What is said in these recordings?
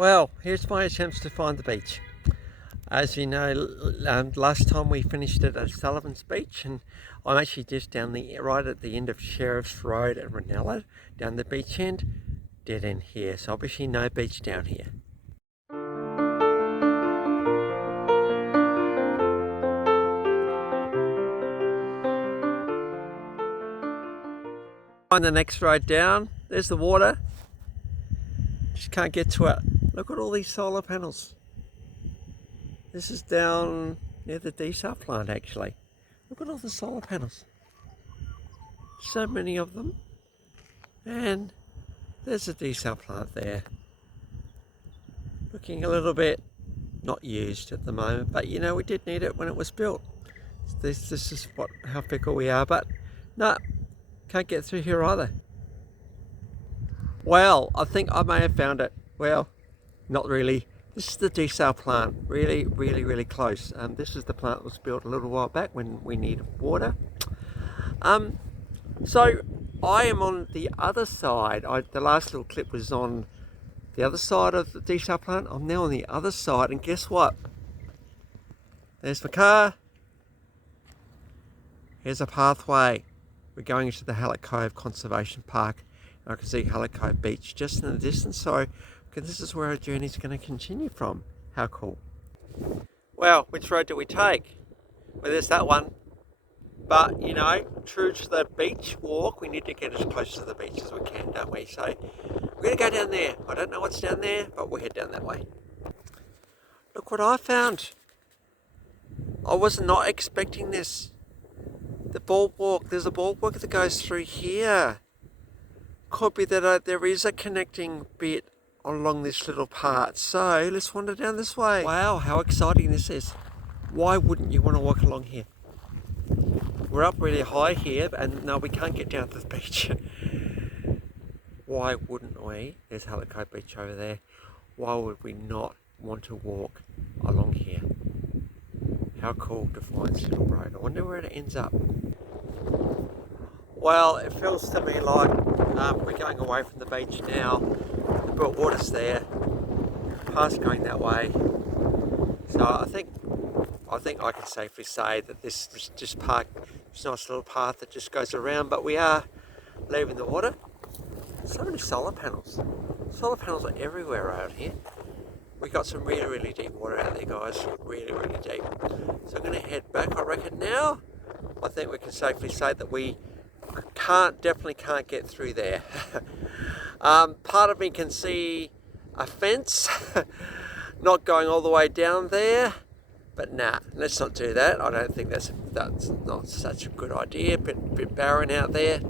Well, here's my attempts to find the beach. As you know, last time we finished it at Sullivan's Beach, and I'm actually just down right at the end of Sheriff's Road at Ranella, down the beach end, dead end here. So obviously no beach down here. On the next road down, there's the water. Just can't get to it. Look at all these solar panels. This is down near the desal plant actually. Look at all the solar panels. So many of them. And there's a desal plant there. Looking a little bit not used at the moment, but you know, we did need it when it was built. This is how fickle we are, but no, can't get through here either. Well, I think I may have found it. Well, not really. This is the desal plant, really close. This is the plant that was built a little while back when we needed water. So I am on the other side. The last little clip was on the other side of the desal plant. I'm now on the other side, and guess what? There's my car. Here's a pathway. We're going into the Hallett Cove Conservation Park. I can see Hallett Cove Beach just in the distance, so this is where our journey is going to continue from. How cool. Well, which road do we take? Well, there's that one. But, you know, true to the beach walk, we need to get as close to the beach as we can, don't we? So we're going to go down there. I don't know what's down there, but we'll head down that way. Look what I found. I was not expecting this. The boardwalk, there's a boardwalk that goes through here. Could be that there is a connecting bit along this little part. So let's wander down this way. Wow, how exciting this is. Why wouldn't you want to walk along here? We're up really high here, and no, we can't get down to the beach. Why wouldn't we? There's Hallett Cove Beach over there. Why would we not want to walk along here? How cool to find this little road. I wonder where it ends up. Well, it feels to me like we're going away from the beach now. The water's there. Path's going that way. So I think I can safely say that this is just park. It's a nice little path that just goes around, but we are leaving the water. So many solar panels. Solar panels are everywhere out here. We got some really deep water out there, guys. Really deep. So I'm going to head back, I reckon now. I think we can safely say that we definitely can't get through there. Part of me can see a fence not going all the way down there, but nah, let's not do that. I don't think that's not such a good idea. Bit barren out there.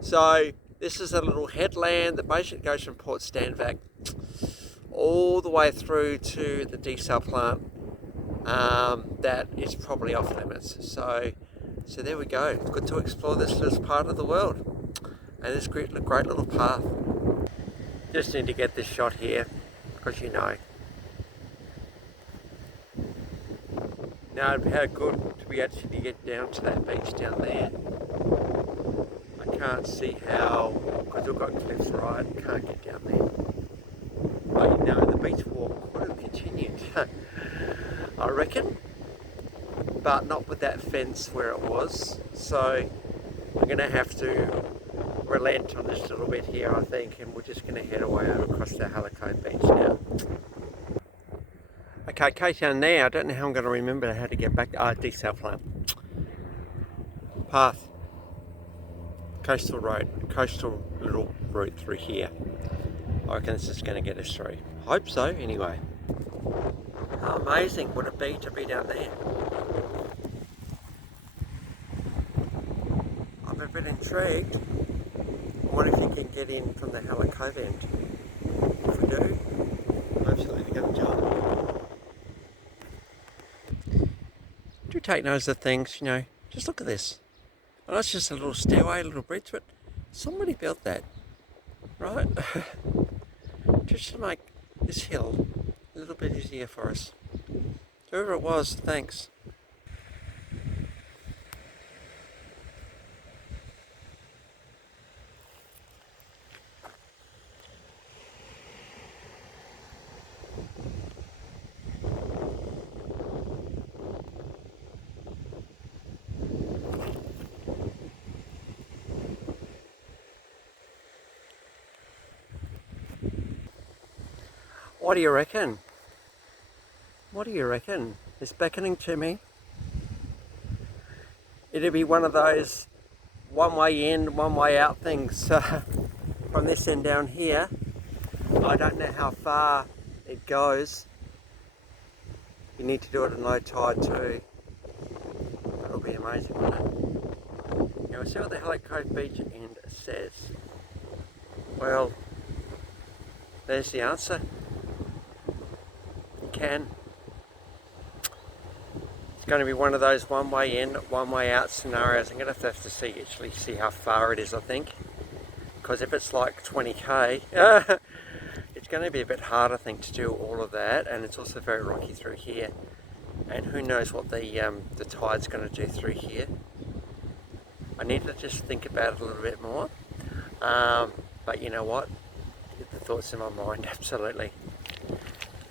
So this is a little headland that basically goes from Port Stanvac all the way through to the desal plant. That is probably off limits. So there we go. Good to explore this part of the world, and this great little path. Just need to get this shot here, because you know. Now, how good to be actually get down to that beach down there. I can't see how, because we've got cliffs right, can't get down there. But you know, the beach walk would have continued, I reckon. But not with that fence where it was. So I'm going to have to relent on this little bit here, I think, and we're just going to head away over across the Hallett Cove Beach now. Okay, case down there. I don't know how I'm going to remember how to get back. Desal plant. Path. Coastal road. Coastal little route through here. I reckon this is going to get us through. Hope so, anyway. How amazing would it be to be down there? I'm a bit intrigued. I wonder if you can get in from the Hallett Cove end. If we do, I'm absolutely going to jump. Do take notice of things, you know. Just look at this. Well, that's just a little stairway, a little bridge, but somebody built that, right? Just to make this hill a little bit easier for us. Whoever it was, thanks. What do you reckon? What do you reckon? It's beckoning to me. It'll be one of those one way in, one way out things from this end down here. I don't know how far it goes. You need to do it at low tide too. That'll be amazing, won't it? Now we'll see what the Hallett Cove Beach end says. Well, there's the answer. You can. It's going to be one of those one way in, one way out scenarios. I'm going to have to actually see how far it is, I think. Because if it's like 20k, it's going to be a bit hard, I think, to do all of that. And it's also very rocky through here. And who knows what the tide's going to do through here. I need to just think about it a little bit more. But you know what? Get the thoughts in my mind, absolutely.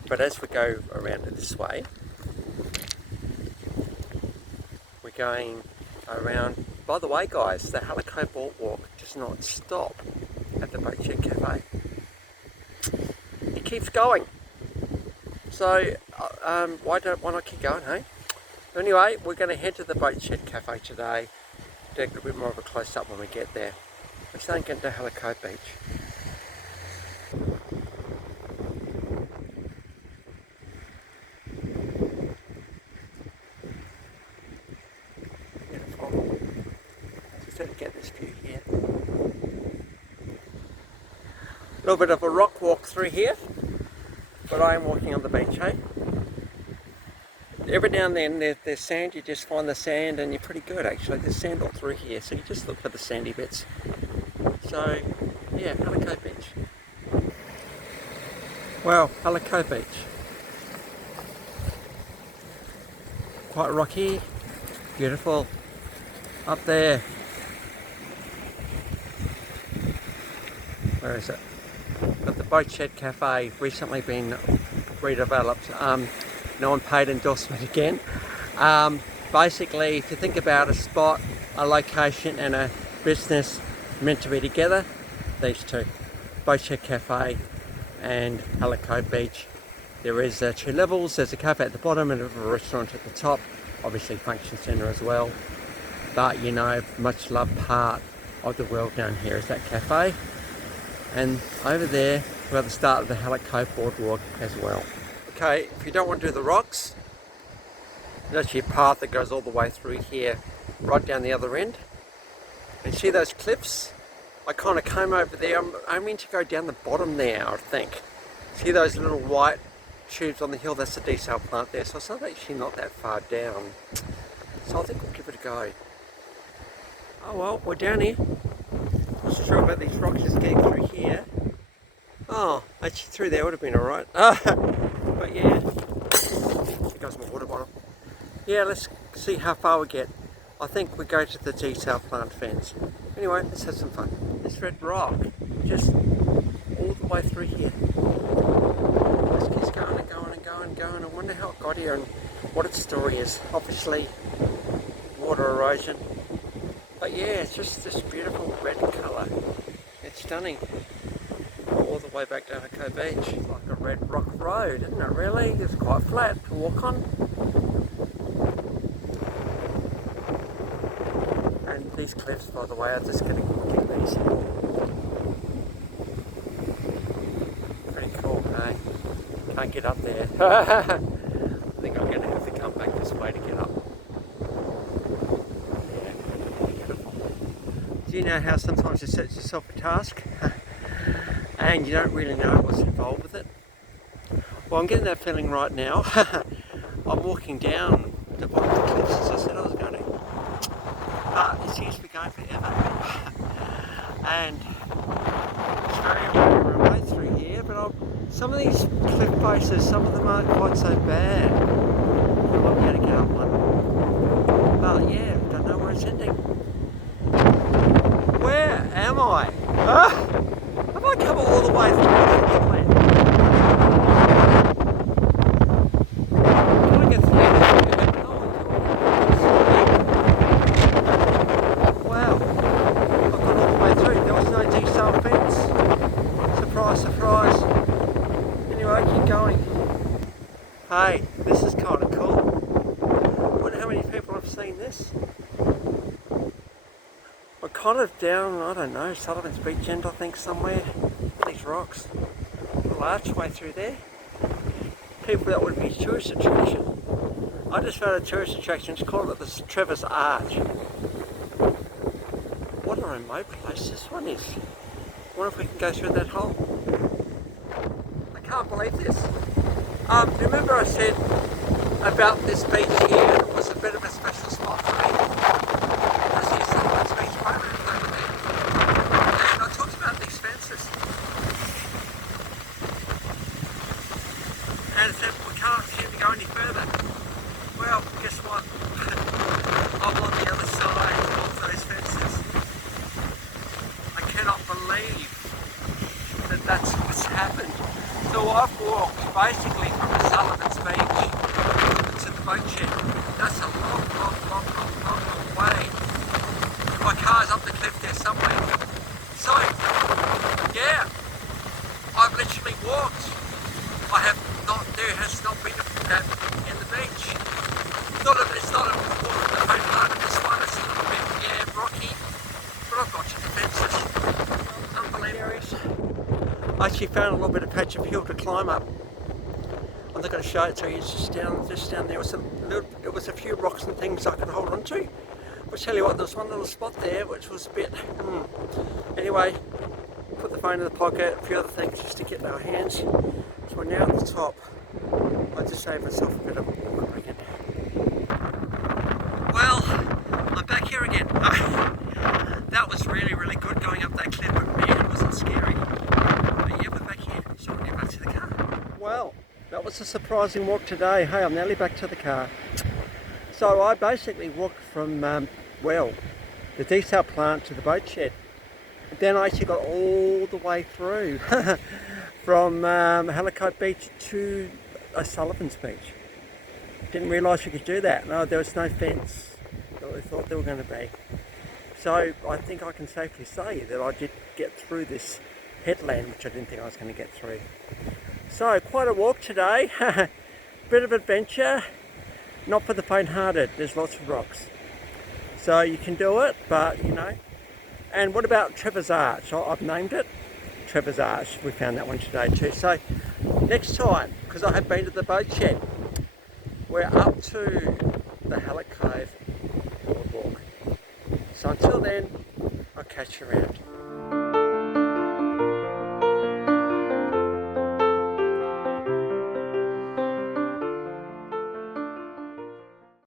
But as we go around it this way, we're going around. By the way, guys, the Hallett Cove Boardwalk does not stop at the Boat Shed Cafe. It keeps going. So why not keep going, hey? Anyway, we're going to head to the Boat Shed Cafe today. Do a bit more of a close up when we get there. We're starting to get to Hallett Cove Beach. Beautiful. Just to get this view here. A little bit of a rock walk through here, but I am walking on the beach, hey? Every now and then there's sand, you just find the sand and you're pretty good actually. There's sand all through here, so you just look for the sandy bits. So, yeah, Hallett Cove Beach. Well, Hallett Cove Beach. Quite rocky, beautiful. Up there. Where is it? Got the Boat Shed Cafe, recently been redeveloped. No one paid endorsement again. Basically, if you think about a spot, a location and a business meant to be together, these two, Boat Shed Cafe and Hallett Cove Beach. There is 2 levels, there's a cafe at the bottom and a restaurant at the top, obviously function centre as well. But you know, much loved part of the world down here is that cafe. And over there, we're at the start of the Hallett Cove Boardwalk as well. Okay, if you don't want to do the rocks, there's actually a path that goes all the way through here, right down the other end. And see those cliffs? I kind of came over there. I mean to go down the bottom there, I think. See those little white tubes on the hill? That's the desal plant there. So it's not actually not that far down. So I think we'll give it a go. Oh well, we're down here. Not sure about these rocks just getting through here. Oh, actually through there would have been alright. But yeah, here goes my water bottle. Yeah, let's see how far we get. I think we go to the desal plant fence. Anyway, let's have some fun. This red rock, just all the way through here. Just keeps going and going and going and going. I wonder how it got here and what its story is. Obviously, water erosion. But yeah, it's just this beautiful red colour. It's stunning. All the way back down to Cove Beach. It's like a red rock road, isn't it really? It's quite flat to walk on. And these cliffs, by the way, are just getting these. Pretty cool, hey? Can't get up there. I think I'm going to have to come back this way to get up. Yeah, beautiful. Do you know how sometimes you set yourself a task? And you don't really know what's involved with it? Well, I'm getting that feeling right now. I'm walking down the bottom of the cliffs as I said I was going to. But it seems to be going forever. And it's very, very remote through here, but some of these cliff faces, some of them aren't quite so bad. I might be able to get up one. But yeah, I don't know where it's ending. Where am I? Have I come all the way through the land? Can I get through here? Wow. I've gone all the way through. There was no desal fence. Surprise, surprise. Anyway, keep Hey, this is kind of cool. I wonder how many people have seen this. We're kind of down, I don't know, Sullivan's Beach end, I think, somewhere. These rocks. A little archway through there. People, that would be a tourist attraction. I just found a tourist attraction, it's called it the Trevor's Arch. What a remote place this one is. I wonder if we can go through that hole. I can't believe this. Remember I said about this beach here, it was a bit of a special spot for me. This is Sullivan's Beach right over there. And I talked about these fences. And I said we can't seem to go any further. Well, guess what? I'm on the other side of those fences. I cannot believe that that's what's happened. So I've walked basically from the Sullivan's Beach to the boat shed. That's a long way. My car's up the cliff there somewhere. So, yeah, I've literally walked. There has not been that in the beach. It's not a walk in the home part of this one. It's a little bit, yeah, rocky. But I've got to the fences. Unbelievable. I actually found a little bit of patch of hill to climb up. I'm not going to show it to you. It's just down there. It was a few rocks and things I could hold on to. I'll tell you what, there was one little spot there which was a bit. Anyway, put the phone in the pocket. A few other things just to get in our hands. So we're now at the top. I just saved myself a bit of a walk again. Well, I'm back here again. That was really good going up that cliff, but man, it wasn't scary. But yeah, we're back here, so we'll get back to the car. Well, that was a surprising walk today. Hey, I'm nearly back to the car. So I basically walked from, the desal plant to the boat shed. Then I actually got all the way through from Hallett Cove Beach to Sullivan's Beach. Didn't realise you could do that. No, there was no fence that we thought there were going to be. So I think I can safely say that I did get through this headland, which I didn't think I was going to get through. So quite a walk today. Bit of adventure. Not for the faint-hearted. There's lots of rocks. So you can do it, but you know. And what about Trevor's Arch? I've named it Trevor's Arch. We found that one today too. So next time, because I have been to the boat shed, we're up to the Hallett Cove boardwalk. So until then, I'll catch you around.